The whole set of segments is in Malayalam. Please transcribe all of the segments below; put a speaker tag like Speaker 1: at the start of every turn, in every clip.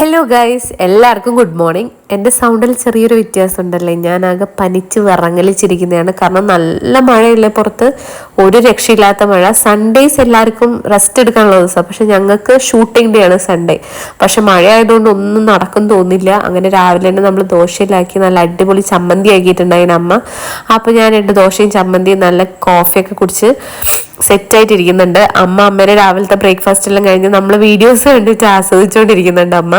Speaker 1: ഹലോ ഗൈസ് എല്ലാവർക്കും ഗുഡ് മോർണിംഗ് എന്റെ സൗണ്ടിൽ ചെറിയൊരു വ്യത്യാസം ഉണ്ടല്ലേ ഞാനാകെ പനിച്ച് വിറങ്ങലിച്ചിരിക്കുന്നതാണ്. കാരണം നല്ല മഴയില്ലേ പുറത്ത്? ഒരു രക്ഷയില്ലാത്ത മഴ. സൺഡേസ് എല്ലാവർക്കും റെസ്റ്റ് എടുക്കാനുള്ള ദിവസം പക്ഷെ ഞങ്ങൾക്ക് ഷൂട്ടിംഗ് ഡേ ആണ് സൺഡേ പക്ഷെ മഴ ആയതുകൊണ്ട് ഒന്നും നടക്കും തോന്നില്ല. അങ്ങനെ രാവിലെ തന്നെ നമ്മൾ ദോശയിലാക്കി നല്ല അടിപൊളി ചമ്മന്തി ആക്കിയിട്ടുണ്ടായിന് അമ്മ. അപ്പോൾ ഞാൻ രണ്ട് ദോശയും ചമ്മന്തിയും നല്ല കോഫിയൊക്കെ കുടിച്ച് സെറ്റായിട്ടിരിക്കുന്നുണ്ട് അമ്മ അമ്മേനെ രാവിലത്തെ ബ്രേക്ക്ഫാസ്റ്റ് എല്ലാം കഴിഞ്ഞ് നമ്മൾ വീഡിയോസ് കണ്ടിട്ട് ആസ്വദിച്ചുകൊണ്ടിരിക്കുന്നുണ്ട് അമ്മ.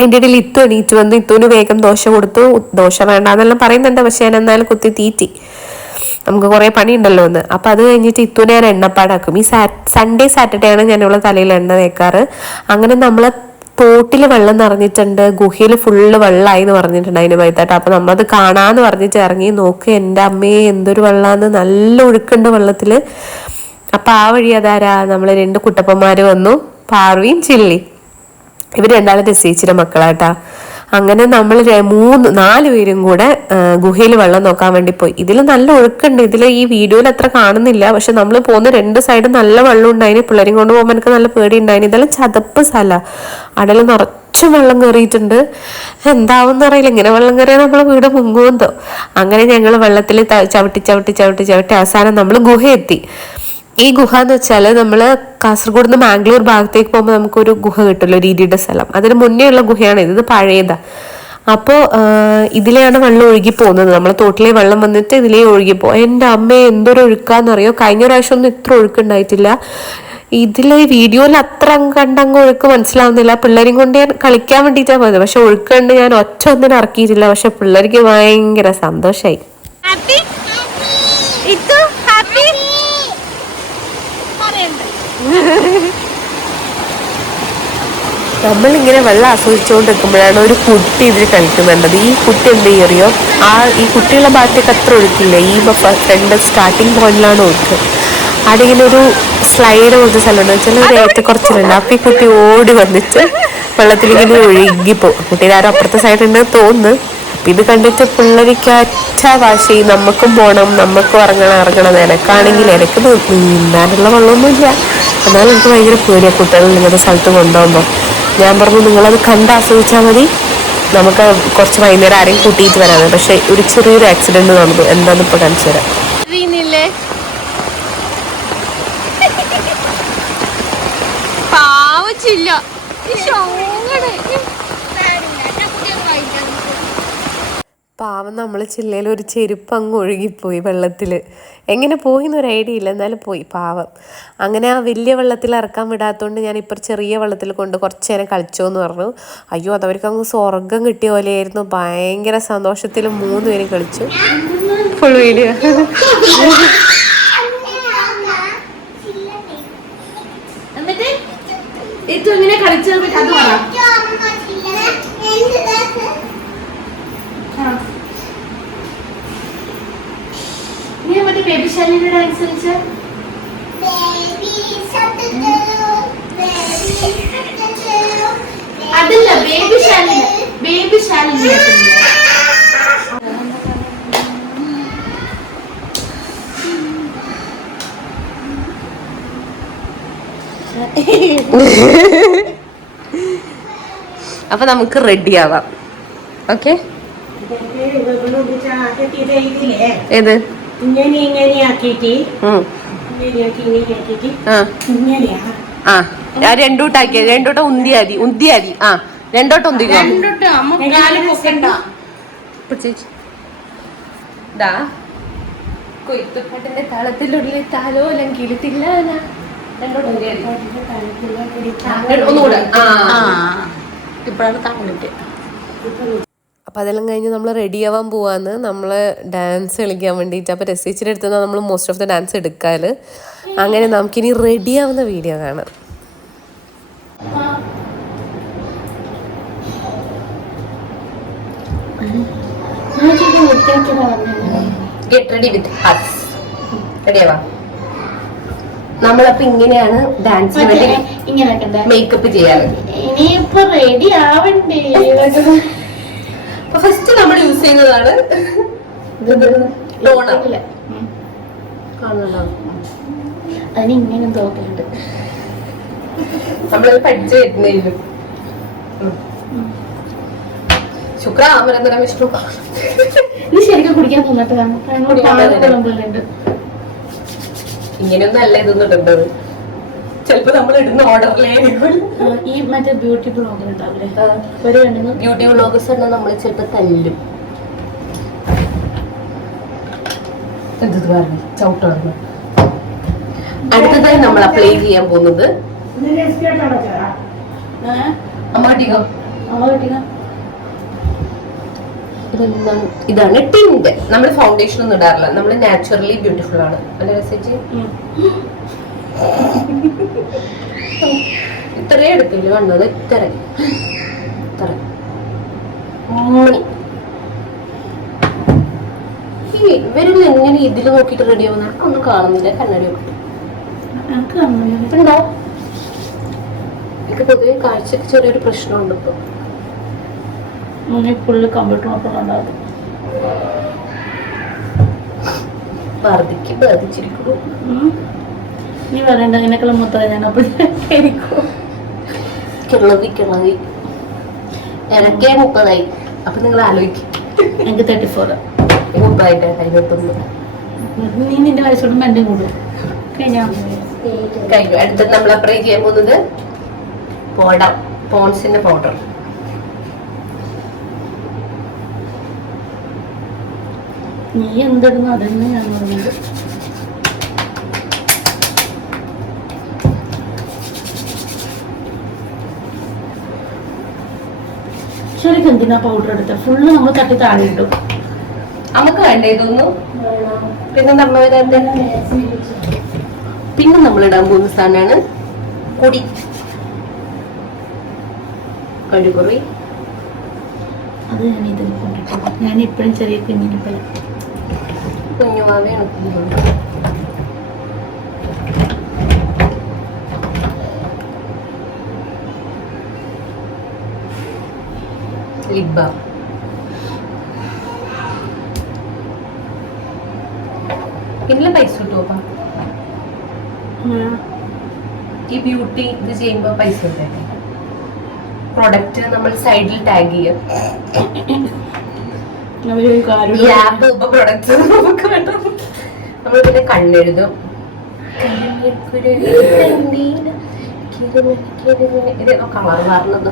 Speaker 1: അതിന്റെ ഇടയിൽ ഇത്തു എണീറ്റ് വന്നു ഇത്തുവിന് വേഗം ദോശ കൊടുത്തു. ദോശ വേണ്ട എന്നെല്ലാം പറയുന്നുണ്ട് പക്ഷെ ഞാൻ എന്നാലും കുത്തി തീറ്റി. നമുക്ക് കുറേ പണിയുണ്ടല്ലോ എന്ന്. അപ്പം അത് കഴിഞ്ഞിട്ട് ഇത്തുവിനെ ഞാൻ എണ്ണപ്പാടാക്കും. ഈ സൺഡേ സാറ്റർഡേ ആണ് ഞാൻ തലയിൽ എണ്ണ തേക്കാറ്. അങ്ങനെ നമ്മൾ തോട്ടിൽ വെള്ളം നിറഞ്ഞിട്ടുണ്ട് ഗുഹയിൽ ഫുള്ള് വെള്ളമായി എന്ന് പറഞ്ഞിട്ടുണ്ട് അതിന് വൈകിട്ടായിട്ട് അപ്പം നമ്മളത് കാണാമെന്ന് പറഞ്ഞിട്ട് ഇറങ്ങി നോക്ക് എന്റെ അമ്മയെ എന്തൊരു വെള്ളാന്ന്. നല്ല ഒഴുക്കുണ്ട് വെള്ളത്തിൽ അപ്പം ആ വഴി അതാരാ? നമ്മൾ രണ്ട് കുട്ടപ്പന്മാർ വന്നു പാർവിയും ചില്ലി. ഇവർ രണ്ടാളും രസിച്ചിയുടെ മക്കളാട്ടാ. അങ്ങനെ നമ്മൾ മൂന്ന് നാല് പേരും കൂടെ ഗുഹയിൽ വെള്ളം നോക്കാൻ വേണ്ടി പോയി. ഇതിൽ നല്ല ഒഴുക്കുണ്ട്. ഇതിൽ ഈ വീഡിയോയിൽ അത്ര കാണുന്നില്ല. പക്ഷെ നമ്മൾ പോകുന്ന രണ്ട് സൈഡും നല്ല വെള്ളം ഉണ്ടായിന്. പിള്ളേരും കൊണ്ട് പോകുമ്പോൾ എനിക്ക് നല്ല പേടി ഉണ്ടായിന് ഇതെല്ലാം ചതപ്പ് സ്ഥല. അടൽ നിറച്ച് വെള്ളം കയറിയിട്ടുണ്ട് എന്താവും അറിയില്ല. ഇങ്ങനെ വെള്ളം കയറിയാൽ നമ്മളെ വീട് മുങ്ങുമെന്തോ അങ്ങനെ ഞങ്ങൾ വെള്ളത്തിൽ ചവിട്ടി ചവിട്ടി ചവിട്ടി ചവിട്ടി അവസാനം നമ്മൾ ഗുഹ എത്തി ഈ ഗുഹ എന്ന് വെച്ചാൽ നമ്മൾ കാസർഗോഡ് നിന്ന് മാംഗ്ലൂർ ഭാഗത്തേക്ക് പോകുമ്പോൾ നമുക്കൊരു ഗുഹ കിട്ടുമല്ലോ രീതിയുടെ സ്ഥലം. അതിന് മുന്നേ ഉള്ള ഗുഹയാണ് ഇത്. പഴയതാ. അപ്പോൾ ഇതിലെയാണ് വെള്ളം ഒഴുകി പോകുന്നത്. നമ്മളെ തോട്ടിലെ വെള്ളം വന്നിട്ട് ഇതിലേ ഒഴുകി പോകും. എന്റെ അമ്മയെ എന്തൊരു ഒഴുക്കാന്നറിയോ? കഴിഞ്ഞ പ്രാവശ്യം ഒന്നും ഇത്ര ഒഴുക്കുണ്ടായിട്ടില്ല ഇതിലെ വീഡിയോയിൽ അത്ര കണ്ടങ്ങ് ഒഴുക്ക് മനസ്സിലാവുന്നില്ല. പിള്ളേരും കൊണ്ട് ഞാൻ കളിക്കാൻ വേണ്ടിയിട്ടാണ് പോയത്. പക്ഷെ ഒഴുക്ക് കണ്ട് ഞാൻ ഒറ്റ ഒന്നിനും ഇറക്കിയിട്ടില്ല. പക്ഷെ പിള്ളേർക്ക് ഭയങ്കര സന്തോഷമായി
Speaker 2: ഹാപ്പി
Speaker 1: നമ്മളിങ്ങനെ വെള്ളം ആസ്വദിച്ചുകൊണ്ടിരിക്കുമ്പോഴാണ് ഒരു കുട്ടി ഇതിൽ കളിക്കുന്നുണ്ടത് ഈ കുട്ടി എന്ത് ചെയ്യറിയോ? ആ ഈ കുട്ടികളുടെ ഭാഗത്തേക്ക് അത്ര ഒഴുക്കില്ല. ഈ ഫ്രണ്ട് സ്റ്റാർട്ടിങ് പോയിന്റിലാണ് ഒഴുക്ക്. അവിടെ ഇങ്ങനെ ഒരു സ്ലൈഡ് പോലത്തെ സ്ഥലമുണ്ട്. വെച്ചാൽ ഒരു ഏറ്റക്കുറച്ചിലുണ്ട് അപ്പം ഈ കുട്ടി ഓടി വന്നിട്ട് വെള്ളത്തിലിങ്ങനെ ഒഴുകിപ്പോകും കുട്ടിയുടെ ആരും അപ്പുറത്തെ സൈഡുണ്ട് തോന്നുന്നു. അപ്പം ഇത് കണ്ടിട്ട് പിള്ളേർക്ക് ഒറ്റ വാശി നമുക്കും പോകണം നമുക്കും ഇറങ്ങണം. ഇറങ്ങണം. എനക്കാണെങ്കിൽ എനിക്ക് നീന്താനുള്ള വെള്ളമൊന്നുമില്ല. എന്നാലും എനിക്ക് ഭയങ്കര പേടിയാണ് കുട്ടികൾ ഇങ്ങനത്തെ സ്ഥലത്ത് കൊണ്ടുപോകുമ്പോൾ ഞാൻ പറഞ്ഞു നിങ്ങളത് കണ്ട് ആസ്വദിച്ചാൽ മതി. നമുക്ക് കുറച്ച് വൈകുന്നേരം ആരെയും കൂട്ടിയിട്ട് വരാൻ പക്ഷെ ഒരു ചെറിയൊരു ആക്സിഡന്റ് നടന്നു. എന്താണെന്ന് ഇപ്പൊ കാണിച്ചു തരാം.
Speaker 2: വീണില്ലേ പാവച്ചില്ല
Speaker 1: പാവം നമ്മൾ ചില്ലയിൽ ഒരു ചെരുപ്പ് അങ്ങ് ഒഴുകിപ്പോയി വെള്ളത്തിൽ എങ്ങനെ പോയി എന്നൊരു ഐഡിയ ഇല്ല എന്നാലും പോയി പാവം. അങ്ങനെ ആ വലിയ വെള്ളത്തിൽ ഇറക്കാൻ വിടാത്തതുകൊണ്ട് ഞാൻ ഇപ്പോൾ ചെറിയ വെള്ളത്തിൽ കൊണ്ട് കുറച്ച് നേരം കളിച്ചോ എന്ന് പറഞ്ഞു. അയ്യോ അതവർക്ക് അങ്ങ് സ്വർഗം കിട്ടിയ പോലെയായിരുന്നു. ഭയങ്കര സന്തോഷത്തിൽ മൂന്ന് പേരും കളിച്ചു. ഫുൾ വീഡിയോ
Speaker 2: എന്നിട്ട്? ഇതു ഇങ്ങനെ കളിച്ചത് അത് പറ. നീ മറ്റേ ബേബി ശാലിന്റെ അനുസരിച്ച് അതല്ല ബേബി ശാലിന് ബേബി ശാലിന്
Speaker 1: അപ്പൊ നമുക്ക് റെഡി ആവാം. ഓക്കെ ഏത്?
Speaker 3: ഇങ്ങനെ ഇങ്ങനെ ആക്കിയിട്ട്.
Speaker 1: ആ. ഞാൻ രണ്ടൂട്ടാക്കിയ. രണ്ടൂട്ടം ഉന്തിയാതി. ഉന്തിയാതി. ആ. രണ്ടോട്ടം ഉന്തിക്കോ?
Speaker 2: രണ്ടോട്ട് അമ്മ കാൽ പൊക്കണ്ട.
Speaker 1: പിടിച്ചേച്ചി. ദാ. കൊയ്ത്തുപാട്ടിന്റെ താളത്തിലുള്ളിൽ താലോലം കിളിത്തില്ല രണ്ടോട്ടം ഉന്തിയാതി. ഒന്നുകൂടെ. ആ.
Speaker 2: ഇപ്പോഴാണ് താങ്കളുടെ
Speaker 1: അപ്പം അതെല്ലാം കഴിഞ്ഞ് നമ്മൾ റെഡി ആവാൻ പോവാന്ന് നമ്മൾ ഡാൻസ് കളിക്കാൻ വേണ്ടിയിട്ട് അപ്പോൾ രസീച്ചിന്റെ അടുത്ത് നമ്മൾ മോസ്റ്റ് ഓഫ് ദ ഡാൻസ് എടുക്കാൽ അങ്ങനെ നമുക്കിനി റെഡി ആവുന്ന വീഡിയോ കാണാം. ഗെറ്റ് റെഡി വിത്ത് ഹസ് റെഡിയാവാ നമ്മളപ്പോ ഇങ്ങനെയാണ് ഡാൻസ് വേണ്ടി
Speaker 2: ഇങ്ങനെ
Speaker 1: മേക്കപ്പ് ചെയ്യാറ്.
Speaker 2: ഇനിയിപ്പോ റെഡി ആവണ്ടേ?
Speaker 1: ചെയ്യുന്നതാണ്. ടോണർ കാണുന്നുണ്ടാവും
Speaker 2: അതിന് ഇങ്ങനെ തോന്നുന്നുണ്ട്
Speaker 1: നമ്മളത് പഠിച്ചു
Speaker 4: ശുക്ര വിഷ്ണു.
Speaker 2: ശരിക്കും കുടിക്കാൻ തോന്നട്ടതാണ്
Speaker 4: ഇങ്ങനെയൊന്നും അല്ല ഇതൊന്നും ഇടേണ്ടത് ചിലപ്പോ നമ്മൾ ഇടുന്ന ഓർഡറിലായിരിക്കും
Speaker 2: ഈ മറ്റേ ബ്യൂട്ടി ബ്ലോഗർ ഉണ്ടാവില്ലേ?
Speaker 4: ബ്യൂട്ടി ബ്ലോഗേഴ്സ് നമ്മൾ ചിലപ്പോ തല്ലും. പറഞ്ഞു? അടുത്തതായി നമ്മൾ അപ്ലൈ ചെയ്യാൻ പോകുന്നത് ഇതാണ് ടിൻഡ്. നമ്മൾ ഫൗണ്ടേഷൻ ഒന്നും ഇടാറില്ല. നമ്മൾ നാച്ചുറലി ബ്യൂട്ടിഫുൾ ആണ്. അല്ലെ മെസ്സേജ് ഇത്രയും എടുത്തില്ല? വന്നത് ഇത്ര ഇത്ര ഇവരിൽ എങ്ങനെ ഇതിൽ നോക്കിയിട്ട് റെഡി ആവുന്ന? ഒന്നും കാണുന്നില്ല. കണ്ണടി നോക്കിട്ട്
Speaker 2: എനിക്ക് കാണുന്നില്ല.
Speaker 4: ഉണ്ടോ എനിക്ക് പൊതുവെ കാഴ്ചക്ക് ചെറിയൊരു പ്രശ്നമുണ്ട് ഇപ്പൊ.
Speaker 2: ഫുള്ള് കമ്പ്യൂട്ടർ നോക്കുന്നുണ്ടാവും
Speaker 4: വർദ്ധിക്ക് ബാധിച്ചിരിക്കുന്നു
Speaker 2: നീ പറയണ്ട ഞാൻ അപ്പോഴേക്കും
Speaker 4: കിളവി കിളവി. ഇറക്കിയ മുപ്പതായി. അപ്പൊ നിങ്ങൾ ആലോചിക്കും
Speaker 2: എനിക്ക് തേർട്ടി ഫോർ
Speaker 4: മുപ്പതായിട്ട് ഇരുപത്തൊന്ന്
Speaker 2: നീ നിന്റെ വയസ്സോടുമ്പോ എന്റെ കൂടെ. കഴിഞ്ഞാ?
Speaker 4: കഴിഞ്ഞു. അടുത്ത നമ്മൾ അപ്ലൈ ചെയ്യാൻ പോകുന്നത് പോഡർ പോൺസിന്റെ പൗഡർ
Speaker 2: നീ എന്തിടുന്നു? അതന്നെ ഞാൻ പറഞ്ഞത്. ശരിക്കും എന്തിനാ പൗഡർ എടുത്ത? ഫുള്ള് നമ്മൾ തട്ടി താഴെ ഇട്ടു.
Speaker 4: നമുക്ക് വേണ്ട ഇതൊന്നും? പിന്നെ നമ്മൾ പിന്നെ നമ്മൾ ഇടാൻ പോകുന്ന സാധനമാണ് പൊടി കഴുകുറി
Speaker 2: അത് ഞാൻ ഇതിൽ കൊണ്ടിട്ടുണ്ട് ഞാൻ ഇപ്പോഴും ചെറിയ കുഞ്ഞിനിപ്പഴം
Speaker 4: കുഞ്ഞുമാവയാണ് ലിപ് ബാം പിന്നെ പൈസ കിട്ടുമോ അപ്പം? ഈ ബ്യൂട്ടി ഇത് ചെയ്യുമ്പോൾ പൈസ കിട്ടേ പ്രൊഡക്റ്റ് നമ്മൾ സൈഡിൽ ടാഗ് ചെയ്യാം. ഈ ആപ്പ് ഇപ്പൊ നമുക്ക് വേണം. നമ്മൾ പിന്നെ കണ്ണെഴുതും. ഇത് കളർ മാറുന്നത്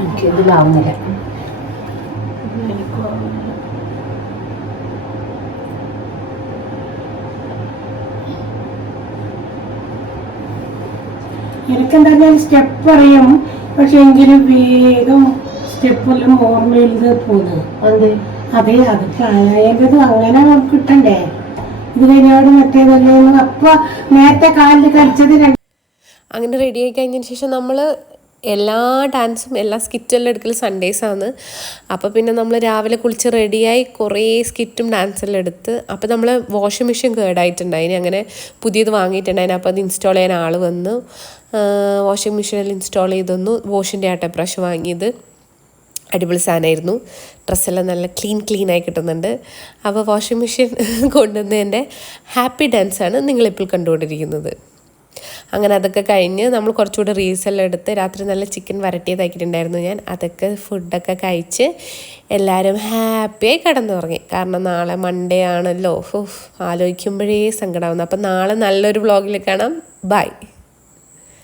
Speaker 4: എനിക്ക്
Speaker 3: എനിക്കെന്തായാലും സ്റ്റെപ്പ് അറിയും പക്ഷെ എങ്കിലും വേഗം സ്റ്റെപ്പെല്ലാം ഓർമ്മയിൽ പോകുന്നത്.
Speaker 4: അതെ
Speaker 3: അതെ പ്രായത് അങ്ങനെ കിട്ടണ്ടേ? ഇത് കഴിഞ്ഞോട് മറ്റേതല്ലേ അപ്പൊ നേരത്തെ കാലിൽ കളിച്ചത്
Speaker 4: അങ്ങനെ റെഡി ആയി കഴിഞ്ഞതിന് ശേഷം നമ്മൾ എല്ലാ ഡാൻസും എല്ലാ സ്കിറ്റെല്ലാം എടുക്കൽ സൺഡേസ് ആണ്. അപ്പോൾ പിന്നെ നമ്മൾ രാവിലെ കുളിച്ച് റെഡിയായി കുറേ സ്കിറ്റും ഡാൻസെല്ലാം എടുത്ത് അപ്പോൾ നമ്മൾ വാഷിംഗ് മെഷീൻ കേടായിട്ടുണ്ടായിന്. അങ്ങനെ പുതിയത് വാങ്ങിയിട്ടുണ്ടായിന്. അപ്പോൾ അത് ഇൻസ്റ്റാൾ ചെയ്യാൻ ആൾ വന്നു. വാഷിംഗ് മെഷീനിൽ ഇൻസ്റ്റാൾ ചെയ്തൊന്നു വാഷിന്റെ ആട്ട ബ്രഷ് വാങ്ങിയത്. അടിപൊളി സാധനമായിരുന്നു ഡ്രസ്സെല്ലാം നല്ല ക്ലീൻ ക്ലീനായി കിട്ടുന്നുണ്ട്. അപ്പോൾ വാഷിംഗ് മെഷീൻ കൊണ്ടുവന്നതിന്റെ ഹാപ്പി ഡാൻസാണ് നിങ്ങളിപ്പോൾ കണ്ടുകൊണ്ടിരിക്കുന്നത്. അങ്ങനെ അതൊക്കെ കഴിഞ്ഞ് നമ്മൾ കുറച്ചുകൂടി റീസെല്ലാം എടുത്ത് രാത്രി നല്ല ചിക്കൻ വരട്ടിയതാക്കിയിട്ടുണ്ടായിരുന്നു ഞാൻ. അതൊക്കെ ഫുഡൊക്കെ കഴിച്ച് എല്ലാവരും ഹാപ്പിയായി കിടന്നുറങ്ങി. കാരണം നാളെ മൺഡേ ആണല്ലോ. ആലോചിക്കുമ്പോഴേ സങ്കടമാകുന്നു അപ്പം നാളെ നല്ലൊരു വ്ളോഗിൽ കാണാം. ബൈ